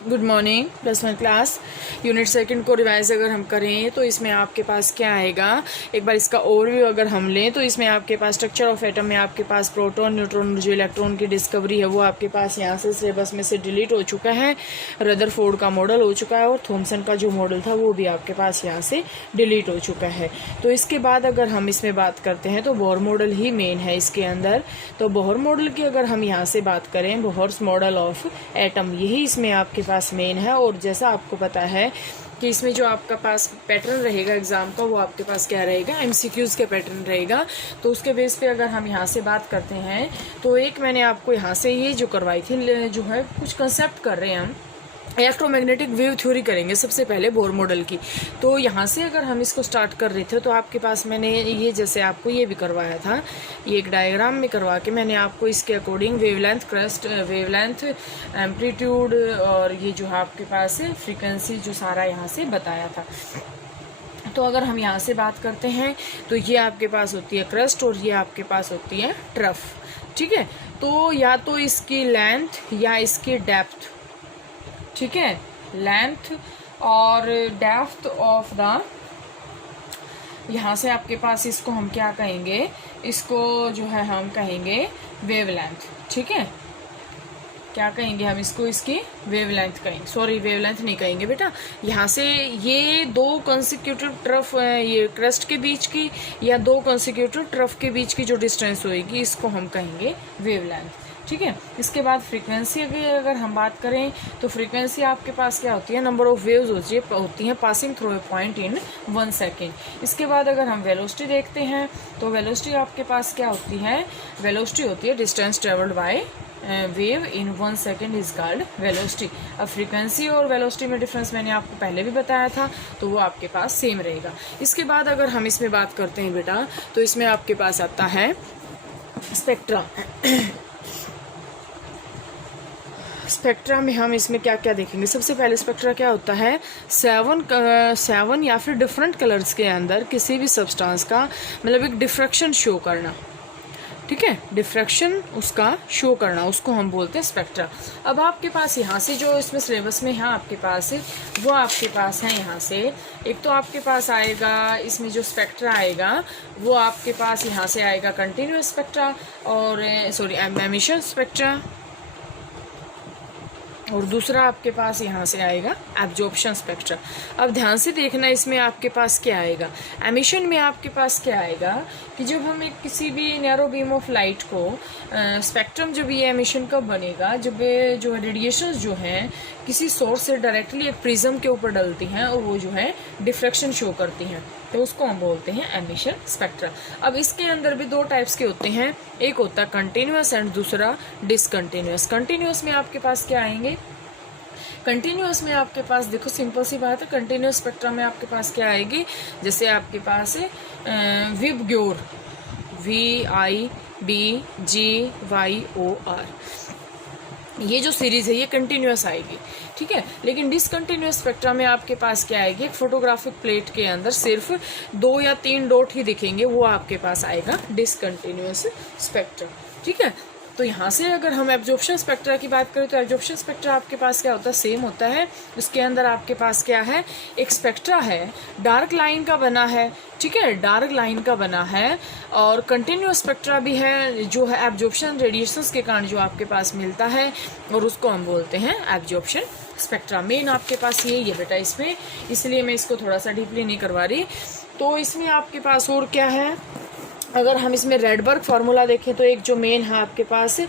Good morning +1 class unit second को revise अगर हम करें तो इसमें आपके पास क्या आएगा, एक बार इसका ओवरव्यू अगर हम लें तो इसमें आपके पास स्ट्रक्चर ऑफ एटम में आपके पास प्रोटॉन न्यूट्रॉन जो इलेक्ट्रॉन की डिस्कवरी है वो आपके पास यहाँ से सिलेबस में से डिलीट हो चुका है। रदरफोर्ड का मॉडल हो चुका है और थॉमसन का जो मॉडल था वो भी आपके पास यहाँ से डिलीट हो चुका है। तो इसके बाद अगर हम इसमें बात करते हैं तो बोहर मॉडल ही मेन है इसके अंदर। तो बोहर मॉडल की अगर हम यहाँ से बात करें, बोहर्स मॉडल ऑफ एटम, यही इसमें आपके पास मेन है। और जैसा आपको पता है कि इसमें जो आपका पास पैटर्न रहेगा एग्जाम का वो आपके पास क्या रहेगा, एमसीक्यूज का पैटर्न रहेगा। तो उसके बेस पे अगर हम यहाँ से बात करते हैं तो एक मैंने आपको यहाँ से ये जो करवाई थी, जो है कुछ कंसेप्ट कर रहे हैं हम, इलेक्ट्रोमैग्नेटिक वेव थ्योरी करेंगे सबसे पहले बोर मॉडल की। तो यहाँ से अगर हम इसको स्टार्ट कर रहे थे तो आपके पास मैंने ये जैसे आपको ये भी करवाया था, ये एक डायग्राम में करवा के मैंने आपको इसके according wavelength, crust, wavelength, amplitude और ये जो है आपके पास फ्रीक्वेंसी जो सारा यहाँ से बताया था। तो अगर हम यहाँ से बात करते हैं तो ये आपके पास होती है क्रस्ट और ये आपके पास होती है ट्रफ, ठीक है। तो या तो इसकी लेंथ या इसकी डेप्थ, ठीक है, लेंथ और डेप्थ ऑफ द, यहाँ से आपके पास इसको हम क्या कहेंगे, इसको जो है हम कहेंगे वेवलेंथ, ठीक है। क्या कहेंगे हम इसको, इसकी वेवलेंथ कहेंगे, सॉरी वेवलेंथ नहीं कहेंगे बेटा। यहाँ से ये दो कंसेक्यूटिव ट्रफ, ये क्रस्ट के बीच की या दो कंसेक्यूटिव ट्रफ के बीच की जो डिस्टेंस होगी इसको हम कहेंगे वेवलेंथ, ठीक है। इसके बाद फ्रीक्वेंसी अगर हम बात करें तो फ्रीक्वेंसी आपके पास क्या होती है, नंबर ऑफ वेव्स होती हैं passing through a point in 1 second. इसके बाद अगर हम वेलोसिटी देखते हैं तो वेलोसिटी आपके पास क्या होती है, वेलोसिटी होती है distance travelled by wave in 1 second is called velocity. अब फ्रीक्वेंसी और वेलोसिटी में डिफरेंस मैंने आपको पहले भी बताया था तो वो आपके पास सेम रहेगा। इसके बाद अगर हम इसमें बात करते हैं बेटा तो इसमें आपके पास आता है स्पेक्ट्रा। स्पेक्ट्रा में हम इसमें क्या क्या देखेंगे, सबसे पहले स्पेक्ट्रा क्या होता है, 7 या फिर डिफरेंट कलर्स के अंदर किसी भी सब्सटेंस का मतलब एक डिफ्रैक्शन शो करना, ठीक है, डिफ्रैक्शन उसका शो करना, उसको हम बोलते हैं स्पेक्ट्रा। अब आपके पास यहाँ से जो इसमें सिलेबस में है आपके पास वो आपके पास है, यहाँ से एक तो आपके पास आएगा इसमें जो स्पेक्ट्रा आएगा वो आपके पास यहाँ से आएगा कंटिन्यूअस स्पेक्ट्रा और सॉरी एमिशन स्पेक्ट्रा, और दूसरा आपके पास यहाँ से आएगा एब्जॉर्प्शन स्पेक्ट्रा। अब ध्यान से देखना इसमें आपके पास क्या आएगा, एमिशन में आपके पास क्या आएगा कि जब हम एक किसी भी नैरो बीम ऑफ लाइट को स्पेक्ट्रम, जब ये एमिशन कब बनेगा, जब जो रेडिएशंस जो हैं किसी सोर्स से डायरेक्टली एक प्रिज्म के ऊपर डलती हैं और वो जो है डिफ्रैक्शन शो करती हैं, तो उसको हम बोलते हैं एमिशन स्पेक्ट्रा। अब इसके अंदर भी दो टाइप्स के होते हैं, एक होता है कंटिन्यूअस एंड दूसरा डिसकंटिन्यूअस। कंटिन्यूअस में आपके पास क्या आएंगे, कंटिन्यूअस में आपके पास देखो सिंपल सी बात है, कंटिन्यूअस स्पेक्ट्रा में आपके पास क्या आएगी, जैसे आपके पास विबग्योर, VIBGYOR, ये जो सीरीज है ये कंटिन्यूअस आएगी, ठीक है। लेकिन डिसकंटिन्यूअस स्पेक्ट्रा में आपके पास क्या आएगी, एक फोटोग्राफिक प्लेट के अंदर सिर्फ 2 या 3 डॉट ही दिखेंगे, वो आपके पास आएगा डिसकंटिन्यूअस स्पेक्ट्रा, ठीक है। तो यहाँ से अगर हम एब्जॉर्प्शन स्पेक्ट्रा की बात करें तो एब्जॉर्प्शन स्पेक्ट्रा आपके पास क्या होता है, सेम होता है। उसके अंदर आपके पास क्या है, एक स्पेक्ट्रा है डार्क लाइन का बना है, ठीक है, डार्क लाइन का बना है, और कंटिन्यूअस स्पेक्ट्रा भी है जो है एब्जॉर्प्शन रेडिएशंस के कारण जो आपके पास मिलता है और उसको हम बोलते हैं एब्जॉर्प्शन स्पेक्ट्रा। मेन आपके पास ये बेटा इसमें, इसलिए मैं इसको थोड़ा सा डीपली नहीं करवा रही। तो इसमें आपके पास और क्या है, अगर हम इसमें रेडबर्ग फार्मूला देखें तो एक जो मेन है आपके पास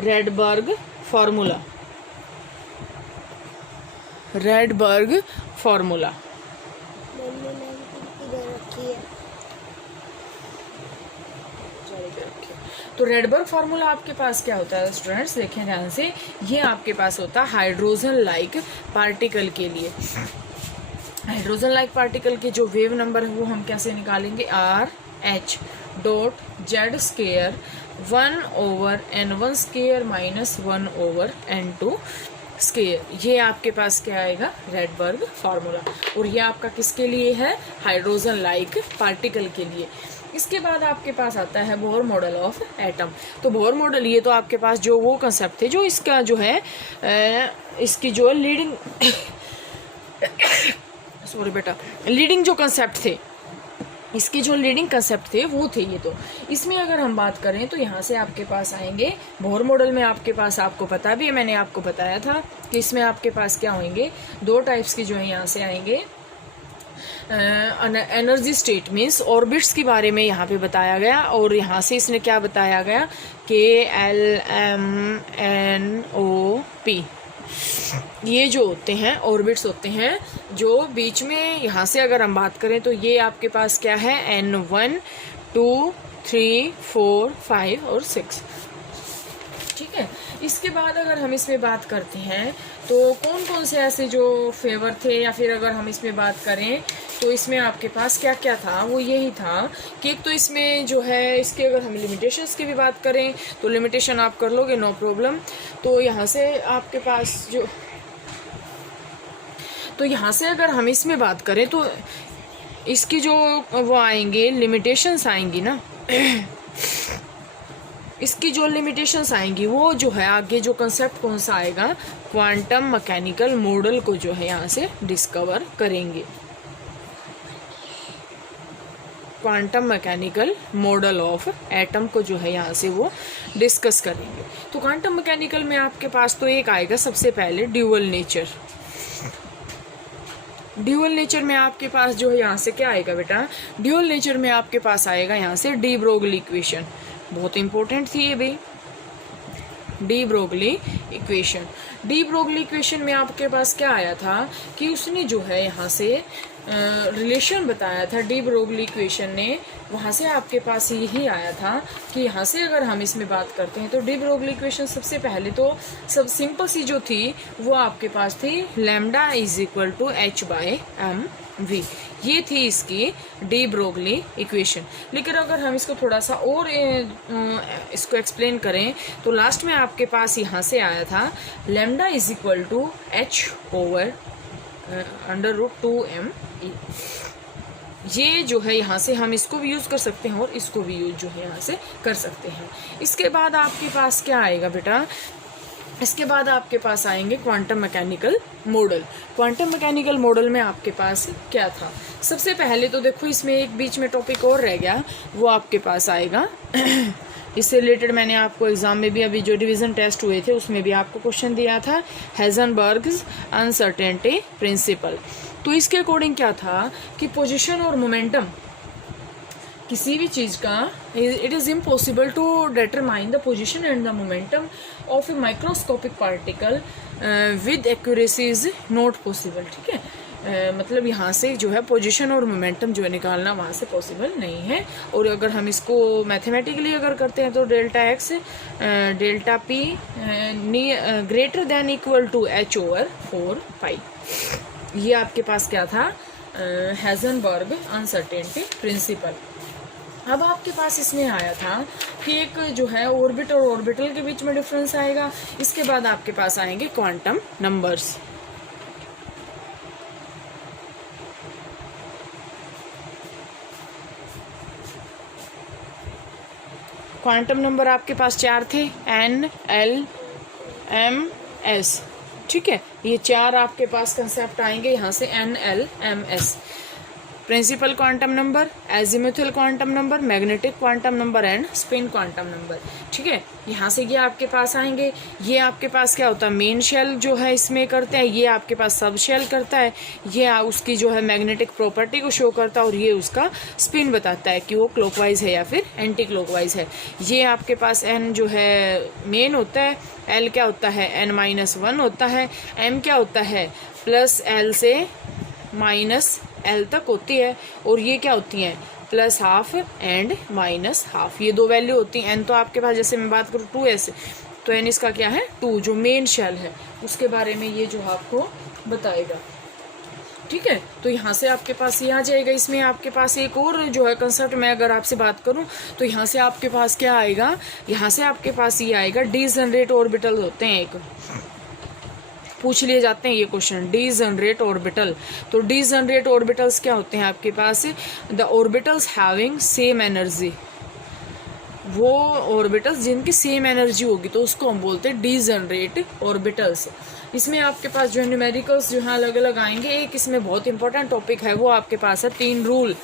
रेडबर्ग फार्मूला, रेडबर्ग फार्मूला, तो रेडबर्ग फार्मूला आपके पास क्या होता है स्टूडेंट्स, देखें ध्यान से, ये आपके पास होता है हाइड्रोजन लाइक पार्टिकल के लिए। हाइड्रोजन लाइक पार्टिकल के जो वेव नंबर है वो हम कैसे निकालेंगे, RH.Z² 1/N1² -1/N2², ये आपके पास क्या आएगा, रेडबर्ग फार्मूला। और ये आपका किसके लिए है, हाइड्रोजन लाइक पार्टिकल के लिए। इसके बाद आपके पास आता है बोर मॉडल ऑफ एटम। तो बोर मॉडल, ये तो आपके पास जो वो कंसेप्ट थे जो इसका जो है इसकी जो लीडिंग सॉरी बेटा, लीडिंग जो कंसेप्ट थे, इसके जो लीडिंग कंसेप्ट थे वो थे ये। तो इसमें अगर हम बात करें तो यहाँ से आपके पास आएंगे बोर मॉडल में, आपके पास आपको पता भी है, मैंने आपको बताया था कि इसमें आपके पास क्या होंगे, दो टाइप्स की जो है यहाँ से आएंगे। एनर्जी स्टेट मीन्स ऑर्बिट्स के बारे में यहाँ पे बताया गया, और यहाँ से इसने क्या बताया गया कि LMNOP ये जो होते हैं ऑर्बिट्स होते हैं जो बीच में, यहाँ से अगर हम बात करें तो ये आपके पास क्या है N1 2 3 4 5 और 6, ठीक है। इसके बाद अगर हम इसमें बात करते हैं तो कौन कौन से ऐसे जो फेवर थे, या फिर अगर हम इसमें बात करें तो इसमें आपके पास क्या क्या था, वो यही था कि एक तो इसमें जो है इसके अगर हम लिमिटेशंस की भी बात करें तो लिमिटेशन आप कर लोगे, नो प्रॉब्लम। तो यहाँ से आपके पास जो, तो यहाँ से अगर हम इसमें बात करें तो इसकी जो वो आएंगे लिमिटेशंस आएंगी ना इसकी जो लिमिटेशंस आएंगी वो जो है आगे जो कंसेप्ट कौन सा आएगा, क्वांटम मैकेनिकल मॉडल को जो है यहाँ से डिस्कवर करेंगे। Quantum mechanical model of atom को जो है यहाँ से वो डिस्कस करेंगे। तो क्वांटम मैकेनिकल में आपके पास तो एक आएगा सबसे पहले ड्यूअल नेचर। ड्यूअल नेचर में आपके पास जो है यहाँ से क्या आएगा बेटा, ड्यूअल नेचर में आपके पास आएगा यहाँ से डी ब्रोगली इक्वेशन, बहुत इंपॉर्टेंट थी ये भी, de Broglie equation. De Broglie equation में आपके पास क्या आया था कि उसने जो है यहाँ से रिलेशन बताया था डी ब्रोगली इक्वेशन ने, वहाँ से आपके पास यही आया था कि यहाँ से अगर हम इसमें बात करते हैं तो डी ब्रोगली इक्वेशन सबसे पहले तो सब सिंपल सी जो थी वो आपके पास थी lambda is equal to H/mv, ये थी इसकी डी ब्रोगली इक्वेशन। लेकिन अगर हम इसको थोड़ा सा और इसको एक्सप्लेन करें तो लास्ट में आपके पास यहाँ से आया था lambda is equal to H/√2m। ये जो है यहाँ से हम इसको भी यूज़ कर सकते हैं और इसको भी यूज जो है यहाँ से कर सकते हैं। इसके बाद आपके पास क्या आएगा बेटा, इसके बाद आपके पास आएंगे quantum mechanical model. Quantum mechanical model में आपके पास क्या था, सबसे पहले तो देखो इसमें एक बीच में टॉपिक और रह गया, वो आपके पास आएगा इससे रिलेटेड मैंने आपको एग्जाम में भी अभी जो डिवीजन टेस्ट हुए थे उसमें भी आपको क्वेश्चन दिया था, हाइजेनबर्ग्स अनसर्टेनिटी प्रिंसिपल। तो इसके अकॉर्डिंग क्या था कि पोजीशन और मोमेंटम किसी भी चीज़ का, it is impossible to determine the position and the momentum of a microscopic particle with accuracy is not possible, ठीक है। मतलब यहाँ से जो है पोजीशन और मोमेंटम जो है निकालना वहाँ से पॉसिबल नहीं है। और अगर हम इसको मैथमेटिकली अगर करते हैं तो delta X delta P greater than equal to H/4π, ये आपके पास क्या था, हाइजेनबर्ग अनसर्टेनिटी प्रिंसिपल। अब आपके पास इसमें आया था कि एक जो है ऑर्बिट और ऑर्बिटल के बीच में डिफरेंस आएगा। इसके बाद आपके पास आएंगे क्वांटम नंबर्स। क्वांटम नंबर आपके पास 4 थे, N, L, M, S, ठीक है। ये 4 आपके पास कंसेप्ट आएंगे यहाँ से N, L, M, S। Principal quantum number, azimuthal quantum number, magnetic quantum number and spin quantum number, ठीक है। यहाँ से ये आपके पास आएंगे। ये आपके पास क्या होता है, मेन शेल जो है इसमें करते हैं, ये आपके पास सब शेल करता है, ये उसकी जो है मैग्नेटिक प्रॉपर्टी को शो करता है, और ये उसका स्पिन बताता है कि वो क्लॉकवाइज है या फिर एंटी क्लॉकवाइज है। ये आपके पास एन जो है मेन होता है, एल क्या होता है N-1 होता है, एम क्या होता है +L से -L तक होती है, और ये क्या होती हैं +½ एंड -½ ये 2 वैल्यू होती हैं। एन तो आपके पास जैसे मैं बात करूँ 2s, तो एन इसका क्या है 2, जो मेन शेल है उसके बारे में ये जो आपको बताएगा, ठीक है। तो यहाँ से आपके पास ये आ जाएगा। इसमें आपके पास एक और जो है कंसेप्ट मैं अगर आपसे बात करूँ तो यहाँ से आपके पास क्या आएगा, यहाँ से आपके पास ये आएगा डीजनरेट ऑर्बिटल होते हैं एक, पूछ लिए जाते हैं ये क्वेश्चन। डीजनरेट ऑर्बिटल, तो डीजनरेट ऑर्बिटल्स क्या होते हैं आपके पास? The orbitals having same energy, वो ऑर्बिटल्स जिनकी सेम एनर्जी होगी तो उसको हम बोलते हैं डीजनरेट ऑर्बिटल्स। इसमें आपके पास जो है न्यूमेरिकल्स जो है अलग अलग आएंगे। एक इसमें बहुत इंपॉर्टेंट टॉपिक है, वो आपके पास है 3 रूल,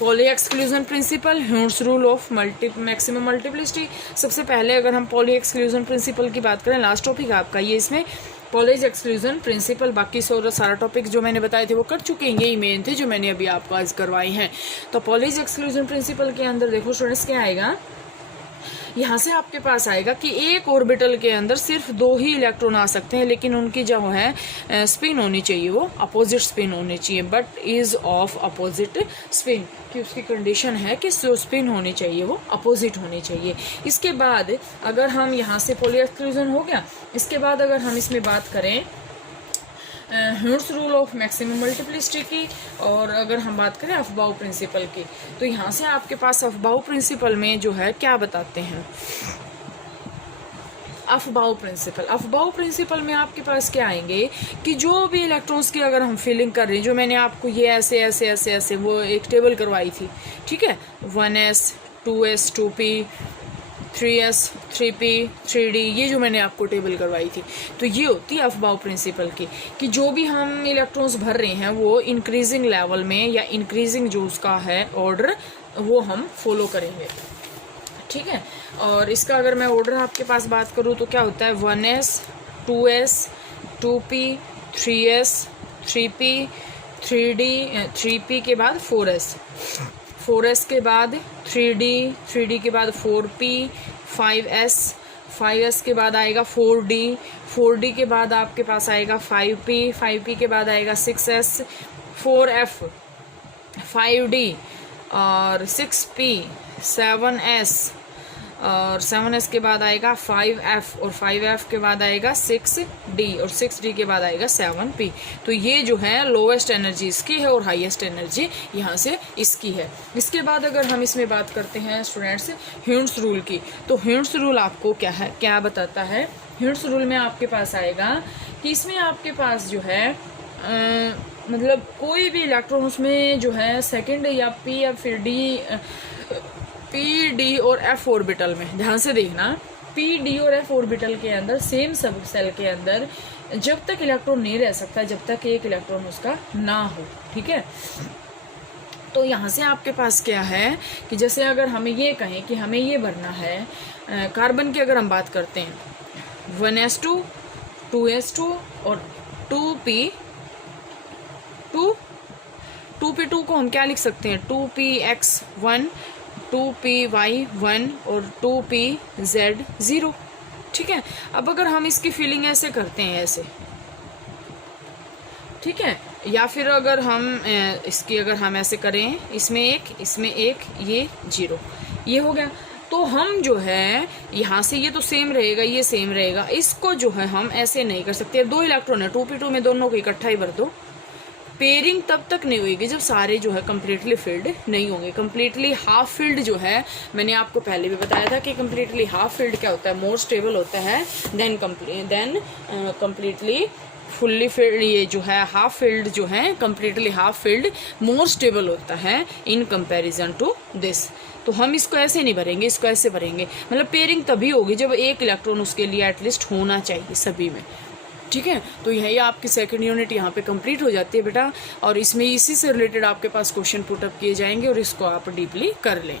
पॉली एक्सक्लूजन प्रिंसिपल, ह्यूर्स रूल ऑफ मैक्सिमम मल्टीप्लिसिटी। सबसे पहले अगर हम पॉली एक्सक्लूजन प्रिंसिपल की बात करें, लास्ट टॉपिक आपका ये, इसमें पॉलीज एक्सक्लूजन प्रिंसिपल, बाकी सारा टॉपिक जो मैंने बताए थे वो कर चुके हैं, यही मेन थे जो मैंने अभी आपको आज करवाए हैं। तो पॉलीज एक्सक्लूजन प्रिंसिपल के अंदर देखो स्टूडेंट्स क्या आएगा, यहाँ से आपके पास आएगा कि एक ऑर्बिटल के अंदर सिर्फ 2 ही इलेक्ट्रॉन आ सकते हैं, लेकिन उनकी जो है स्पिन होनी चाहिए वो अपोजिट स्पिन होनी चाहिए, but is of opposite spin, कि उसकी कंडीशन है कि जो स्पिन होनी चाहिए वो अपोजिट होनी चाहिए। इसके बाद अगर हम यहाँ से पॉली एक्सक्लूजन हो गया, इसके बाद अगर हम इसमें बात करें ह्यूर्स रूल ऑफ मैक्सिमम मल्टीप्लिसिटी की, और अगर हम बात करें अफबाउ प्रिंसिपल की, तो यहाँ से आपके पास अफबाउ प्रिंसिपल में जो है क्या बताते हैं, अफबाउ प्रिंसिपल में आपके पास क्या आएंगे कि जो भी इलेक्ट्रॉन्स की अगर हम फिलिंग कर रहे हैं, जो मैंने आपको ये ऐसे ऐसे ऐसे ऐसे वो एक टेबल करवाई थी, ठीक है, 1s 2s 2p 3s 3p 3d, ये जो मैंने आपको टेबल करवाई थी, तो ये होती है अफबाउ प्रिंसिपल की, कि जो भी हम इलेक्ट्रॉन्स भर रहे हैं वो इंक्रीजिंग लेवल में या इंक्रीजिंग जो उसका है ऑर्डर वो हम फॉलो करेंगे, ठीक है। और इसका अगर मैं ऑर्डर आपके पास बात करूँ तो क्या होता है, 1s 2s 2p 3s 3p 3d 3p के बाद 4s के बाद 3d के बाद 4p 5s के बाद आएगा 4d के बाद आपके पास आएगा 5p के बाद आएगा 6s 4f 5d और 6p 7s और 7s के बाद आएगा 5f और 5f के बाद आएगा 6d और 6d के बाद आएगा 7p। तो ये जो है लोवेस्ट एनर्जी इसकी है और हाईएस्ट एनर्जी यहाँ से इसकी है। इसके बाद अगर हम इसमें बात करते हैं स्टूडेंट्स ह्यूर्स रूल की, तो ह्यूर्स रूल आपको क्या बताता है, ह्यूर्स रूल में आपके पास आएगा कि इसमें आपके पास जो है मतलब कोई भी इलेक्ट्रॉन उसमें जो है सेकेंड या पी या फिर डी और एफ ऑर्बिटल में, ध्यान से देखना, पी डी और एफ ऑर्बिटल के अंदर सेम सब सेल के अंदर जब तक इलेक्ट्रॉन नहीं रह सकता जब तक एक इलेक्ट्रॉन उसका ना हो, ठीक है। तो यहाँ से आपके पास क्या है कि जैसे अगर हमें ये कहें कि हमें ये भरना है कार्बन की, अगर हम बात करते हैं 1s2 2s2 और 2p2 को हम क्या लिख सकते हैं, 2px1 2py1 और 2pz0, ठीक है। अब अगर हम इसकी फिलिंग ऐसे करते हैं ऐसे, ठीक है, या फिर अगर हम इसकी अगर हम ऐसे करें, इसमें एक ये 0, ये हो गया। तो हम जो है यहाँ से ये तो सेम रहेगा, ये सेम रहेगा, इसको जो है हम ऐसे नहीं कर सकते। 2 इलेक्ट्रॉन है 2p2 में, दोनों को इकट्ठा ही भर दो। पेयरिंग तब तक नहीं होगी जब सारे जो है कम्प्लीटली फिल्ड नहीं होंगे। कम्प्लीटली हाफ फिल्ड जो है, मैंने आपको पहले भी बताया था कि कम्प्लीटली हाफ फिल्ड क्या होता है, मोर स्टेबल होता है देन कम्प्लीटली फुल्ली फिल्ड। ये जो है हाफ फिल्ड जो है, completely half filled more stable होता है इन कंपैरिजन टू दिस। तो हम इसको ऐसे नहीं भरेंगे, इसको ऐसे भरेंगे। मतलब पेयरिंग तभी होगी जब एक इलेक्ट्रॉन उसके लिए एटलीस्ट होना चाहिए सभी में, ठीक है। तो यही आपकी सेकंड यूनिट यहाँ पे कंप्लीट हो जाती है बेटा, और इसमें इसी से रिलेटेड आपके पास क्वेश्चन पुटअप किए जाएंगे और इसको आप डीपली कर लें।